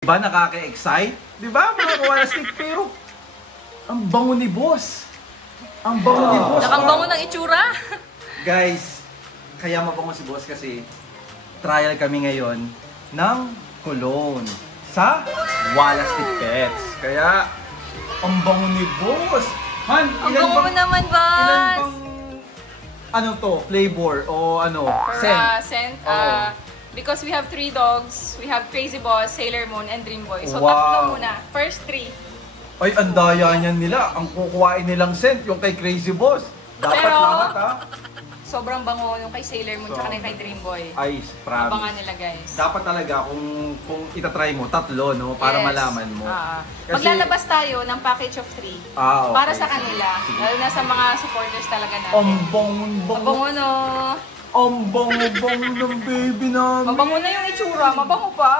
Diba nakaka-excite? Diba mga kawalastik? Pero ang bango ni boss. Ang bango ni boss. Nakabango ng itsura. Guys, kaya mabango si boss kasi trial kami ngayon ng cologne sa Walastik Pets. Kaya ang bango ni boss. Han, Ang bango mo naman, boss. Ilan bang ano to? Flavor o ano? Scent? Scent. Because we have 3 dogs. We have Crazy Boss, Sailor Moon, and Dream Boy. So, Wow. tatlo muna. First 3. Ay, ang daya niyan nila. Ang kukuhain nilang scent, yung kay Crazy Boss. Dapat Pero, lahat ha. Sobrang bango yung kay Sailor Moon tsaka kay Dream Boy. Ay, promise. Abangan nila, guys. Dapat talaga kung itatry mo, tatlo, no? Para Yes. malaman mo. Kasi- Maglalabas tayo ng package of 3. Okay. Para sa kanila. Lalo na sa mga supporters talaga natin. Ang bango. Mabango, no? Ang bango ng baby namin. Mabango na yung itsura. Mabango pa.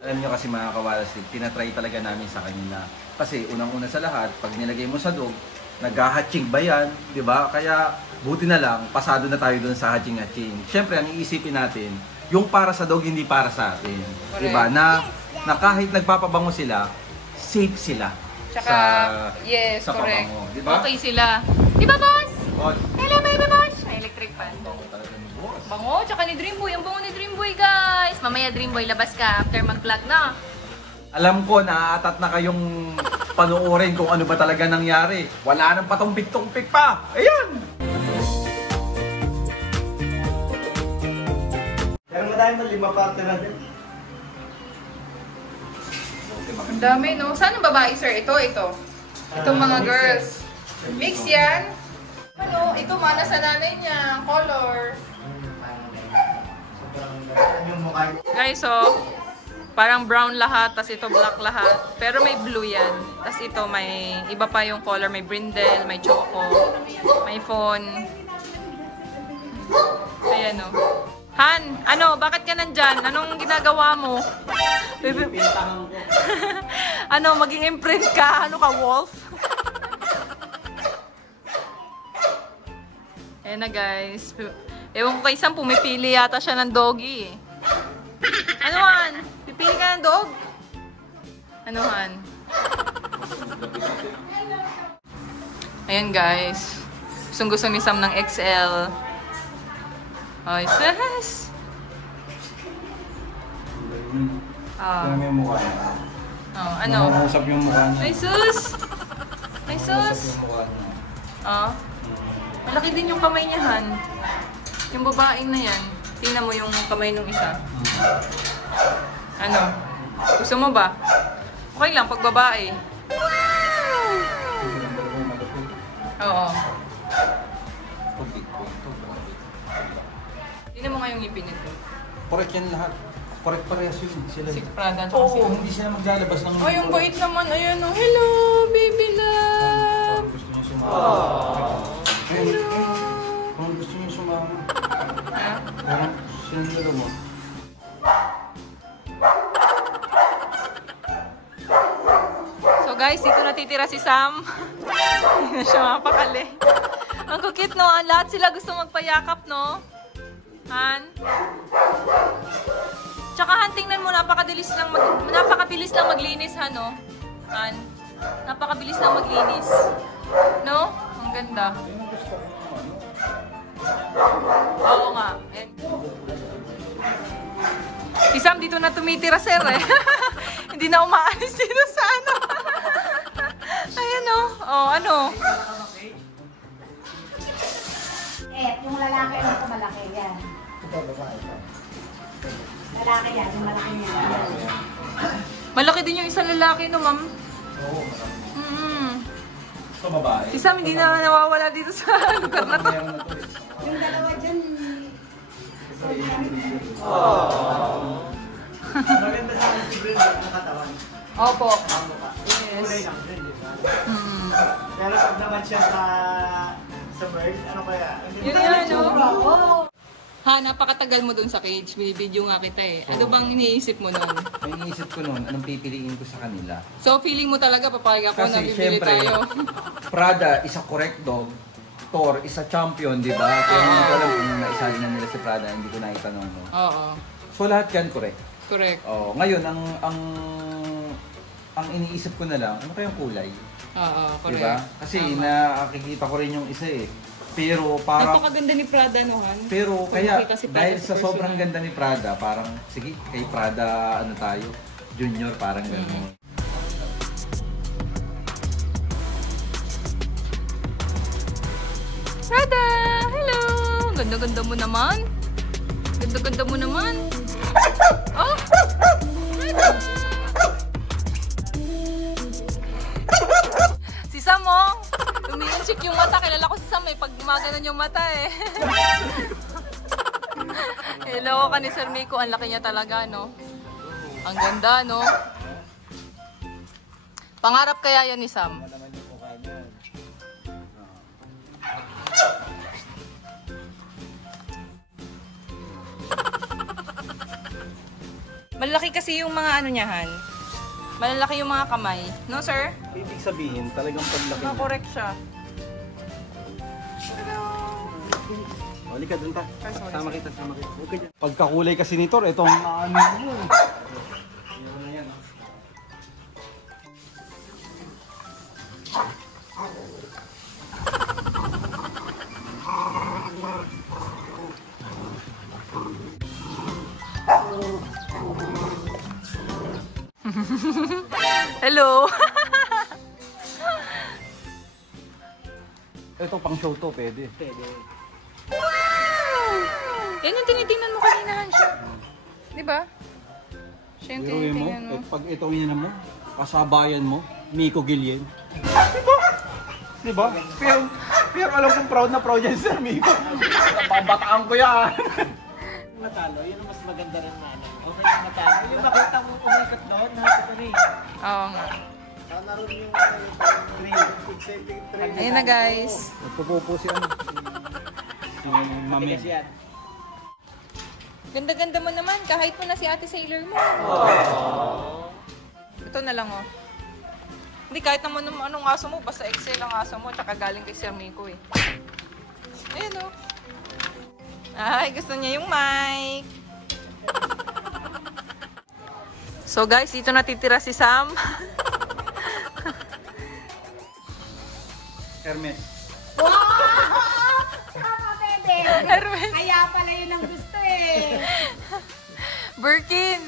Alam nyo kasi mga kawalastik, tinatry talaga namin sa kanila. Kasi unang-una sa lahat, pag nilagay mo sa dog, nag-hatching ba yan? Diba? Kaya buti na lang, pasado na tayo dun sa hatching-hatching. Siyempre, ang iisipin natin, yung para sa dog, hindi para sa atin. Correct. Diba? Na kahit nagpapabango sila, safe sila. Tsaka, yes, sa correct. pabango. Diba? Okay sila. Diba, boss? Boss, Hello, baby boss! May electric fan. bango talaga ni boss. Bango, tsaka ni Dream Boy. Ang bango ni Dream Boy, guys. Mamaya, Dream Boy, labas ka after mag-vlog na. Alam ko, naaatat na kayong panoorin kung ano ba talaga nangyari. Wala nang patumpik-tumpik pa. Ayan! Pero madami mo 5 parte na din. Ang dami, no? Saan ang babae, sir? Ito. Itong mga girls. Mix yan. Ano? Ito, mana sa nanay niya. Color. Sobrang yung mukha niya. Guys, so, parang brown lahat, tas ito black lahat. Pero may blue yan. Tas ito, may iba pa yung color. May brindle, may choco, may fawn. Ayan, no? Han, ano? Bakit ka nandyan? Anong ginagawa mo? Pintahan ko. Ano, maging imprint ka? Ano ka, wolf? Ayan na, guys. Ewan ko kay Sam, pumipili yata siya ng doggy. Ano, Han? Pipili ka ng dog? Ano, Han? Ayan, guys. Gustong-gusto ni Sam ng XL. Ay, sis! Tingnan mo yung mukha niya. Oh, ano? Nakausap yung mukha niya. Ay, sus! Ay, sus! Yung mukha niya. Ah. Malaki din yung kamay niya, Han. Yung babaeng na yan. Tingnan mo yung kamay nung isa. Ano? Gusto mo ba? Okay lang, pag babae. Oo. Tingnan mo nga yung ngipin nito. Correct yan lahat. Correct parehas yun. Sila. Si Prada tsaka si... Oo, hindi sila maglalabas ng... Oh, yung bait naman. Ayan, oh. Hello, baby love. Gusto niya sumama. Kung gusto niya sumama. Ha? Parang sinunod mo. So guys, dito natitira si Sam. Hindi na siya mapakali. Ang kukit, no? Lahat sila gusto magpayakap, no? Han? Tsaka Han, tingnan mo, napakabilis lang maglinis, Han, no? Han? Napakabilis lang maglinis. No? Ang ganda. Oo nga. And... Si Sam dito na tumitira, sir, eh. Hindi na umaalis dito sa ano. Ayan, oh. Oh, ano? Yung lalaki yung malaki yan. Lalaki yan, yung malaki niya. Malaki din yung isang lalaki, no, ma'am? Oo, ito babae. Si Sam hindi na nawawala dito sa lugar na to. Yung dalawa dyan, Maganda sa akin si Brenda ng katawan. Opo. Ang mukha. Kulay Yes. lang din, di ba? Mm. Pero pag naman siya sa bird, ano kaya? Yun nga, no? Ha, napakatagal mo dun sa cage. Binibidyo nga kita eh. Ano bang iniisip mo nun? Ang iniisip ko noon, anong pipiliin ko sa kanila? So, feeling mo talaga papayag ako na Kasi bibili syempre, tayo. Prada is a correct dog. Thor is a champion, di ba? Kaya hindi ko alam kung naisali na nila si Prada, hindi ko naitanong mo. Oo. So lahat yan correct. Correct. Oh, ngayon ang iniisip ko na lang, ano kayang kulay? Oo, correct. Diba? Kasi Tama. nakikita ko rin yung isa eh. Pero parang Napakaganda ni Prada, no, Han? pero Kung kaya makita si Prada dahil sa sa sobrang personal. ganda ni Prada, parang sige, kay Prada ano tayo, junior parang gano'n. Prada! Hello! Ganda-ganda mo naman. Ganda-ganda mo naman. Oh! Prada! Si Sam, oh! Umiinchik yung mata. Kilala ko si Sam eh. Pag gumaganon yung mata eh. Hello ka ni Sir Miko. Ang laki niya talaga, no? Ang ganda, no? Pangarap kaya yan ni Sam? Malalaki kasi yung mga ano niyahan. Malalaki yung mga kamay. No, sir? Ibig sabihin, talagang paglaki niya. Correct siya. Halika dun ta. Sorry. Sama kita. Okay dyan. Pagkakulay kasi nito, itong ano mo eh. Yan na yan. Hello! Ito pang show to, pwede. Yan yung tinitingnan mo kaninahan siya. Di ba? Siya yung Biruin mo, tinitingnan mo. pag ito yan mo, kasabayan mo, Miko Gillian. Diba? Pero alam kong proud na proud yan, Sir Miko. Pabataan ko yan. Matalo, yun ang mas maganda rin na ano. Okay yung matalo. Yung makita mo umikat doon, nakita rin. Oo nga. Naroon yung Ayun na, guys. Nagpupupo si ano. Si Mami. Matigas yan. Ganda-ganda mo naman. Kahit mo na si Ate Sailor mo. Ito na lang, oh. Hindi, kahit naman anong aso mo. Basta Excel ang aso mo. Tsaka galing kay Sir Miko, eh. Ayun, oh. Ay, gusto niya yung mic. So, guys, dito natitira si Sam. Hermes. Wow! Tama, bebe. Hermes. Kaya pala yun ang gusto eh. Birkin.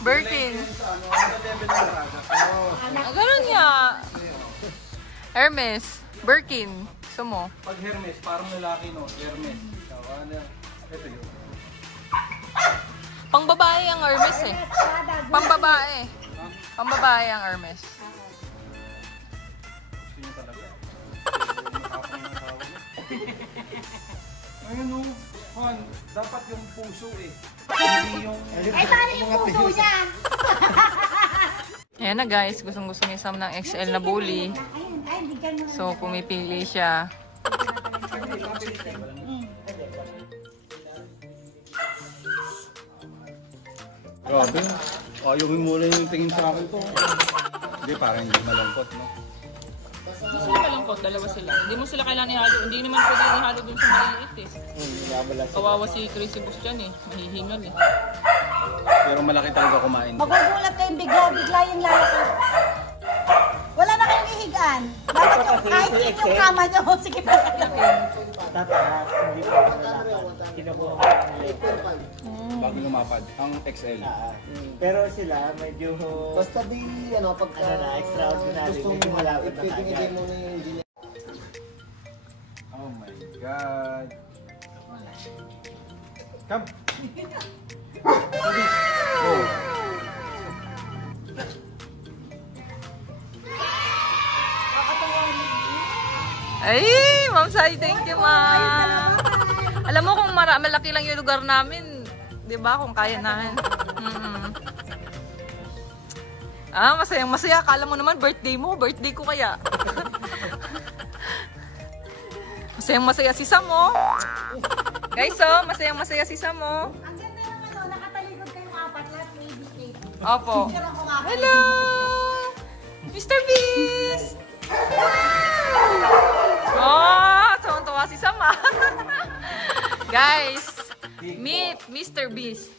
Birkin. Ano level ng Prada? Ah, ganun nga. Hermes. Birkin. Gusto mo? Pag Hermes, parang lalaki no, Hermes. Ito yun. Pang babae ang Hermes eh. Pang babae. Pang babae ang Hermes. Gusto niyo talaga. Ayun o, Han, dapat yung puso eh. Hindi yung... Eh, paano yung puso niyan? Ayan na guys, gustong-gusto ni Sam ng XL na bully. Ayun, ay, bigyan mo. So, pumipili siya. Grabe, ayaw mo muna yung tingin sa akin to. Hindi, parang hindi malungkot, no? Hindi sila malungkot, dalawa sila. Hindi mo sila kailangan ihalo. Hindi naman pwede ihalo dun sa maliit eh. Kawawa si Crazy Boss dyan eh. Mahihingal eh. Pero malaki talaga kumain. Magugulat kayong bigla yung lalaki. Wala na kayong ihigaan. Dapat yung kahit yung kama nyo. Sige pa kayo. Tataas, hindi ko malalapat. Kinukuha ko ng Bago lumapad, ang XL. Pero sila medyo... Basta di, ano, pagka Ano na, extraordinary. gustong Medyo malapit na pwedeng kagad. mo na yung hindi Oh my God. Come. Oh. Ay, Ma'am Sai, thank you, Ma'am. Alam mo kung malaki lang yung lugar namin, 'di ba? Kung kaya namin. Ah, masayang-masaya. Akala mo naman birthday mo, birthday ko kaya. Masayang-masaya si Sam, oh. Guys, oh, masayang-masaya si Sam, oh. Ang ganda ng ano, nakatalikod kayong apat lahat may biscuit. Opo. Pero ako nga. Hello! Mr. Beast! Oh, tuwang-tuwa si Sam, ah. Guys, meet Mr. Beast.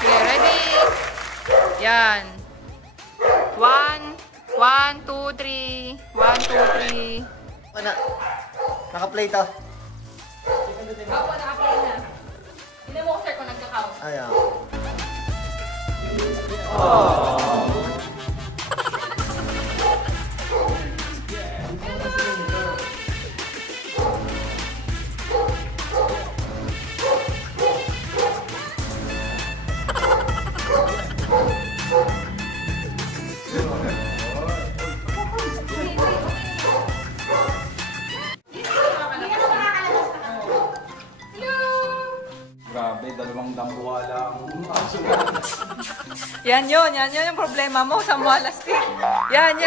Okay, ready? Yan. 1, 2, 3. 1, 2, 3. Ano? Naka-play to. Opo, nakaplay na. Tignan mo ko, sir, kung nagka-count. Ayan. Grabe, dalawang dambuhala ang Yan yun yung problema mo sa malastik. Yan.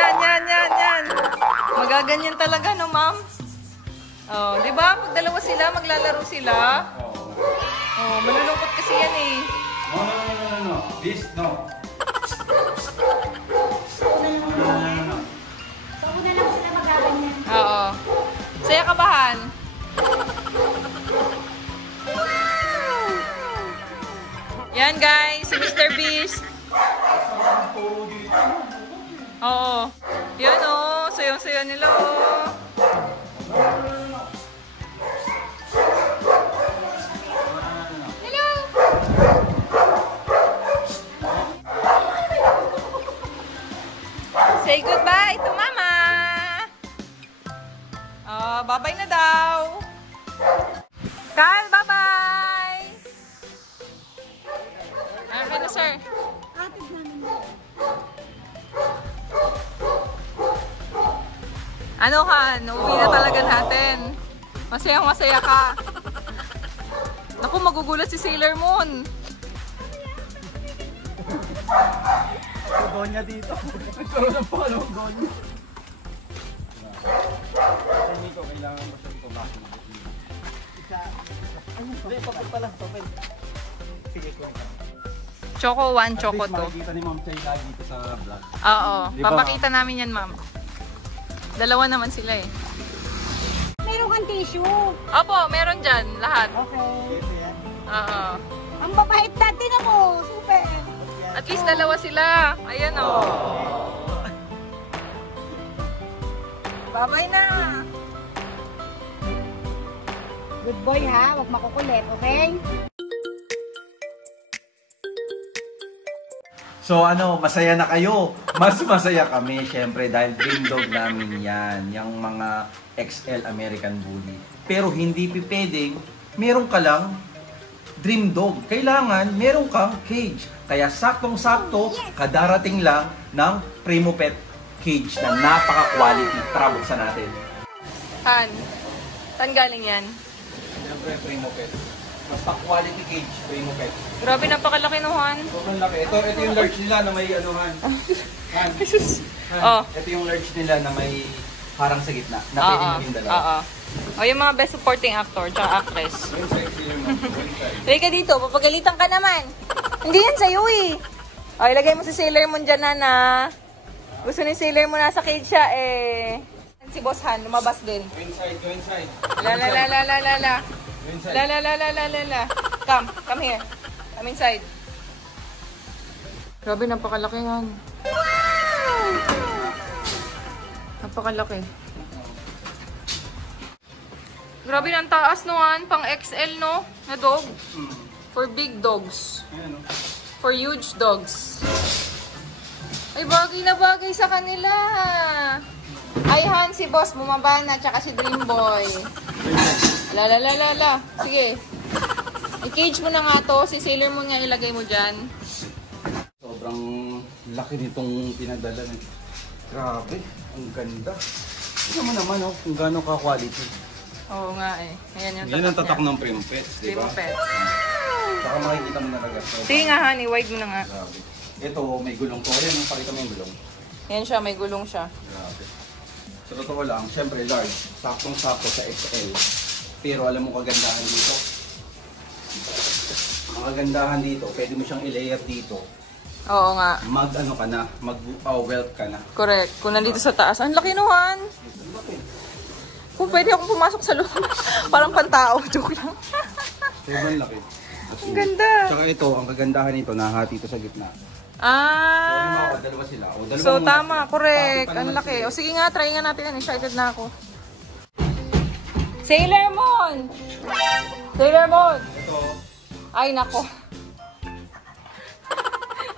Magaganyan talaga, no, ma'am? Oh, di ba? Pag dalawa sila, maglalaro sila. Oh, malulungkot kasi yan eh. No. This, no. So, una lang sila magaganyan. Oo. Saya kabahan. Yan guys, si Mr. Beast. Oo. Yan o, sayo-sayo nila o. Hello! Say goodbye to Mama! Oh, bye-bye na daw! Kyle, bye-bye! Okay na, sir. Atid namin. Ano Han? Uuwi na talaga natin. Masayang-masaya ka. Naku, magugulat si Sailor Moon. Gonya dito. Nagkaroon ng pangalawang gonya. Sa Nico, kailangan mo siyang tumakin. Hindi, papel pa lang, papel. Sige, kunin ka. Choco 1, Choco 2. Makikita ni Ma'am Chay lagi dito sa vlog. Oo, Di ba, papakita namin yan, ma'am. Dalawa naman sila eh. Meron kang tissue. Opo, meron dyan, lahat. Okay. Oo. Ang babait natin na mo. Super. At least dalawa sila. Ayan o. Bye-bye na. Good boy ha. Huwag makukulit, okay? So ano, masaya na kayo. Mas masaya kami, syempre, dahil dream dog namin yan. Yung mga XL American Bully. Pero hindi pipedeng, meron ka lang dream dog. Kailangan, meron kang cage. Kaya saktong-sakto, kadarating lang ng Primo Pet cage na napaka-quality. Tara, buksan natin. Han, saan galing yan? Siyempre, Primo Pet. Basta quality cage, Primo Pet. Grabe, napakalaki no, Han. Sobrang laki. Ito yung large nila na may anuhan. Han. Oh. Ito yung large nila na may parang sa gitna. Na pwede mo yung dalawa. Oo. O, yung mga best supporting actor, tsaka actress. Yung sexy yung Halika dito, papagalitan ka naman. Hindi yan sa'yo eh. O, ilagay mo si Sailor Moon dyan, Nana. Gusto ni Sailor Moon nasa cage siya eh. Si Boss Han, lumabas din. Go inside. La la la la la la la. Go inside. La la la la la la la. Come here. Come inside. Grabe, napakalaki yan. Napakalaki. Grabe, ang taas no, Han. Pang XL, no? Na dog. For big dogs. Ayan, oh. For huge dogs. Ay, bagay na bagay sa kanila. Ay, Han, si Boss bumaba na, tsaka si Dream Boy. La la la la la. Sige. I-cage mo na nga to. Si Sailor Moon nga ilagay mo dyan. Sobrang laki nitong pinadala. Grabe, ang ganda. Tignan mo naman, oh, kung gaano ka-quality. Oo nga eh. Ayan yung Yan ang tatak niya. ng Primo Pets, di ba? Primo Pets. Saka makikita mo na talaga. Sige nga, Han. I-wide mo na nga. Grabe. Ito, may gulong to. Ayan, pakita mo yung gulong. Ayan siya. May gulong siya. Grabe. Sa totoo lang, syempre large. Saktong-sakto sa XL. Pero alam mo kagandahan dito? Ang kagandahan dito, pwede mo siyang i-layer dito. Oo nga. Mag-ano ka na, mag-welt ka na. Correct. Kung nandito sa taas. Ang laki no, Han. Ang laki. Kung pwede akong pumasok sa loob. Parang pantao. Joke lang. Sobrang laki. Ang ganda. Tsaka ito, ang kagandahan nito, nahati ito sa gitna. Ah. Dalawa sila. O, dalawa So, muna tama. sila. Correct. Bakit pa Ang naman laki. sila? O, sige nga. Try nga natin yan. Excited na ako. Sailor Moon! Sailor Moon! Ito. Ay, nako.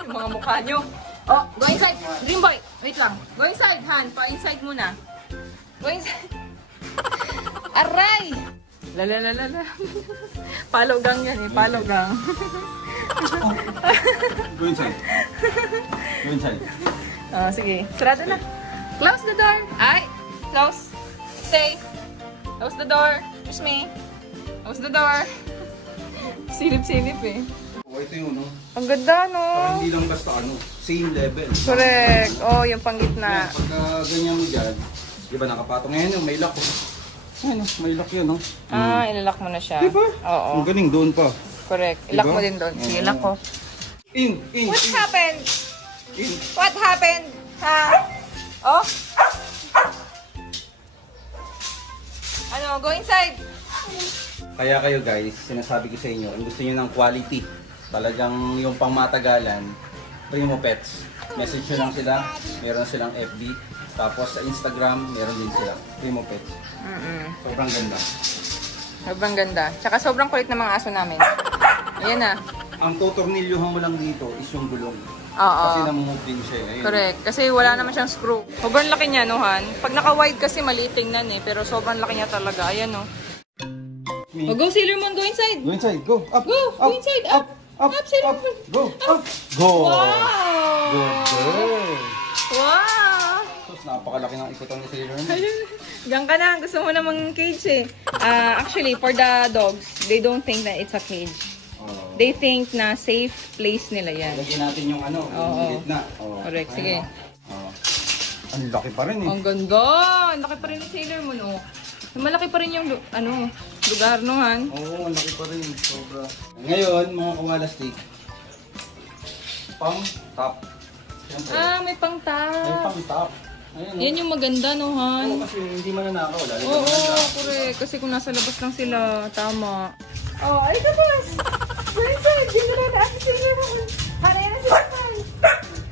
Yung mga mukha nyo. Oh, go inside. Dream Boy, wait lang. Go inside, Han. Pa-inside muna. Go inside. Aray! Lalalala. Palogang yan eh. Palogang. Go inside. Go inside. Oh, sige. Sarado na. Close the door. Ay! Close. Stay. Close the door. Excuse me. Close the door. Silip-silip eh. O, ito yun, no? Ang ganda, no? Parang hindi lang basta ano, same level. Correct. Oh, yung panggitna. Pagka ganyan mo dyan, di ba nakapatong ngayon yung may lock. Ano, may lock yun, no? Ah, ilalak mo na siya. Di ba? Oo. Ang galing doon pa. Correct. Diba? Ilak mo din doon. Sige, ilak ko. In. What happened? In. What happened? Ha? Oh? Ano, go inside. Kaya kayo guys, sinasabi ko sa inyo, kung gusto niyo ng quality, talagang yung pangmatagalan, Primo Pets. Message nyo lang sila, meron silang FB, tapos sa Instagram, meron din sila, Primo Pets. Sobrang ganda. Sobrang ganda. Tsaka sobrang kulit ng mga aso namin. Ayan na. Ang tutornilyohan mo lang dito is yung gulong. Oo. Kasi namumove din siya. Ayun. Correct. Kasi wala naman siyang screw. Sobrang laki niya, no, Han? Pag naka-wide kasi maliit tingnan eh. Pero sobrang laki niya talaga. Ayan, no. Oh, go, Sailor Moon. Go inside. Go inside, go, up, Go, go inside. Up, up, Sailor Moon. Go, up, go. Wow! Good girl. Wow! Sus, napakalaki ng ikutan ni Sailor Moon. Diyan ka na. Gusto mo namang cage eh. Actually, for the dogs, they don't think that it's a cage. Oh. They think na safe place nila yan. Lagyan natin yung ano, Oo. yung gitna. Oh. Correct, Ayan, sige. oh. Ang laki pa rin eh. Ang ganda! Ang laki pa rin ni Sailor Moon, oh. Malaki pa rin yung, lugar, no, Han? Oo, ang laki pa rin. Sobra. Ngayon, mga kawalastik, pang top. Siyempre, May pang-top. may pang top. Ayun, oh. Yan yung maganda, no, Han? Oo, kasi hindi mananakaw. Lalo Oo, correct. Kasi kung nasa labas lang sila, tama. Oh, ay ka boss! Vincent, ginala na si Sailor Moon. Hanay na si Basan.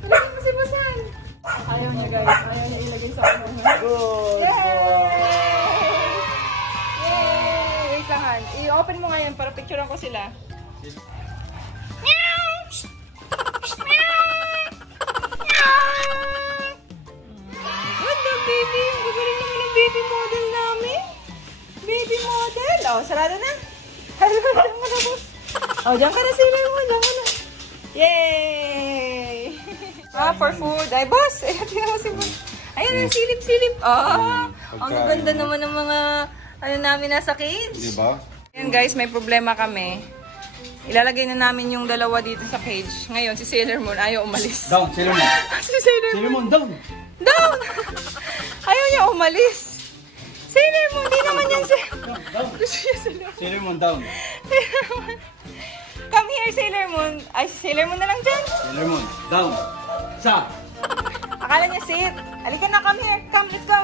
Ilagay mo si Basan. Ayaw niya, guys. Ayaw niya ilagay sa ano. Good. Yay! Wait lang, Han. I-open mo nga yan para picturean ko sila. Meow! Ganda, baby. Ang gagaling naman ng baby model namin. Baby model. Oh, sarado na. Sarado na mga boss. Oh, dyan ka na, Sailor Moon. Dyan ka na. Yay! For food. Ay, boss. Ayan, tingnan mo si boss. Ayan, ang silip-silip. Ang ganda naman ng mga namin nasa cage. Diba? Ayan guys, may problema kami. Ilalagay na namin yung dalawa dito sa cage. Ngayon, si Sailor Moon ayaw umalis. Down, Sailor Moon. Si Sailor Sailor Moon. Moon, down. Down! Ayaw niya umalis. Sailor Moon, di naman yan si... Down. Gusto niya Sailor Moon. Sailor Moon, down. Sailor Moon. Come here, Sailor Moon. Ay, si Sailor Moon na lang dyan. Sailor Moon, down. Sa. Akala niya sit. Halika na, come here. Come, let's go.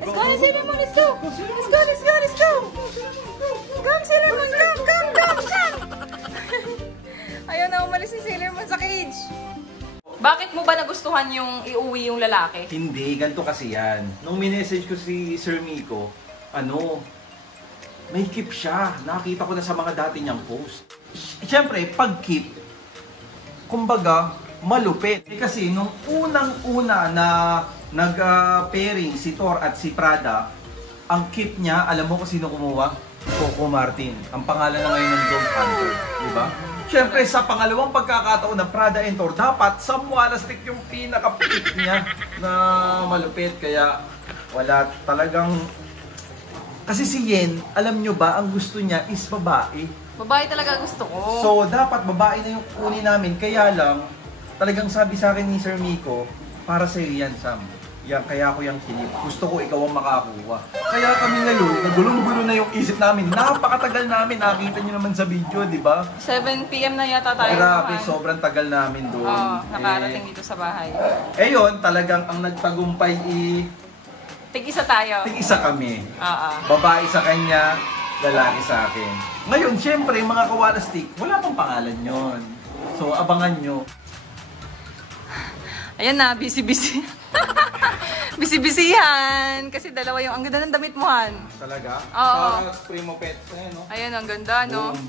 Let's go na, Sailor Moon. Let's go. Let's go, let's go, let's go. Come, Sailor Moon. Come, come, come, come. Ayaw na umalis si Sailor Moon sa cage. Bakit mo ba nagustuhan yung iuwi yung lalaki? Hindi, ganito kasi yan. Nung minessage ko si Sir Miko, may keep siya. Nakita ko na sa mga dati niyang post. Siyempre, pag keep, kumbaga, malupit. Kasi nung unang-una na nag-pairing si Thor at si Prada, ang keep niya, alam mo kung sino kumuha? Coco Martin. Ang pangalan na ngayon ng Dog Hunter. Diba? Siyempre, sa pangalawang pagkakataon ng Prada and Thor, dapat Walastik yung pinaka-pick niya na malupit. Kaya wala talagang... Kasi si Yen, alam nyo ba, ang gusto niya is babae. Babae talaga gusto ko. So, dapat babae na yung kunin namin. Kaya lang, talagang sabi sa akin ni Sir Miko, para sa'yo yan, Sam. Yan, kaya ako yung kinip. Gusto ko ikaw ang makakuha. Kaya kami ngayon, nagulong-gulo na yung isip namin. Napakatagal namin, nakita nyo naman sa video, di ba? 7 PM na yata tayo. Grabe, sobrang tagal namin doon. Oo, nakarating dito sa bahay. Yun, talagang ang nagtagumpay Tig-isa tayo. Tig-isa kami. Oo. Babae sa kanya, lalaki sa akin. Ngayon, syempre, mga kawalastik, wala pang pangalan yon. So, abangan nyo. Ayan na, busy-busy. Busy-busyhan. Kasi dalawa yung, ang ganda ng damit mo, Han. Talaga? Oo. Sa Primo Pets na yun, no? Ayan, ang ganda, no? Boom.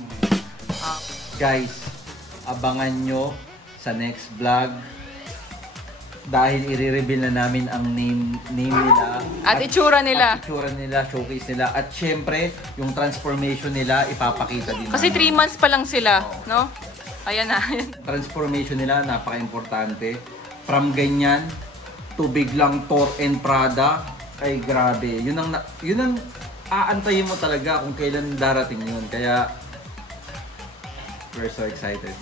Ah. Guys, abangan nyo sa next vlog dahil i-reveal na namin ang name nila At itsura nila. at itsura nila, showcase nila at syempre yung transformation nila ipapakita din Kasi 3 namin. months pa lang sila, no? Ayan na. Transformation nila napaka-importante from ganyan to biglang Thor and Prada ay grabe, yun ang aantayin mo talaga kung kailan darating yun, kaya we're so excited.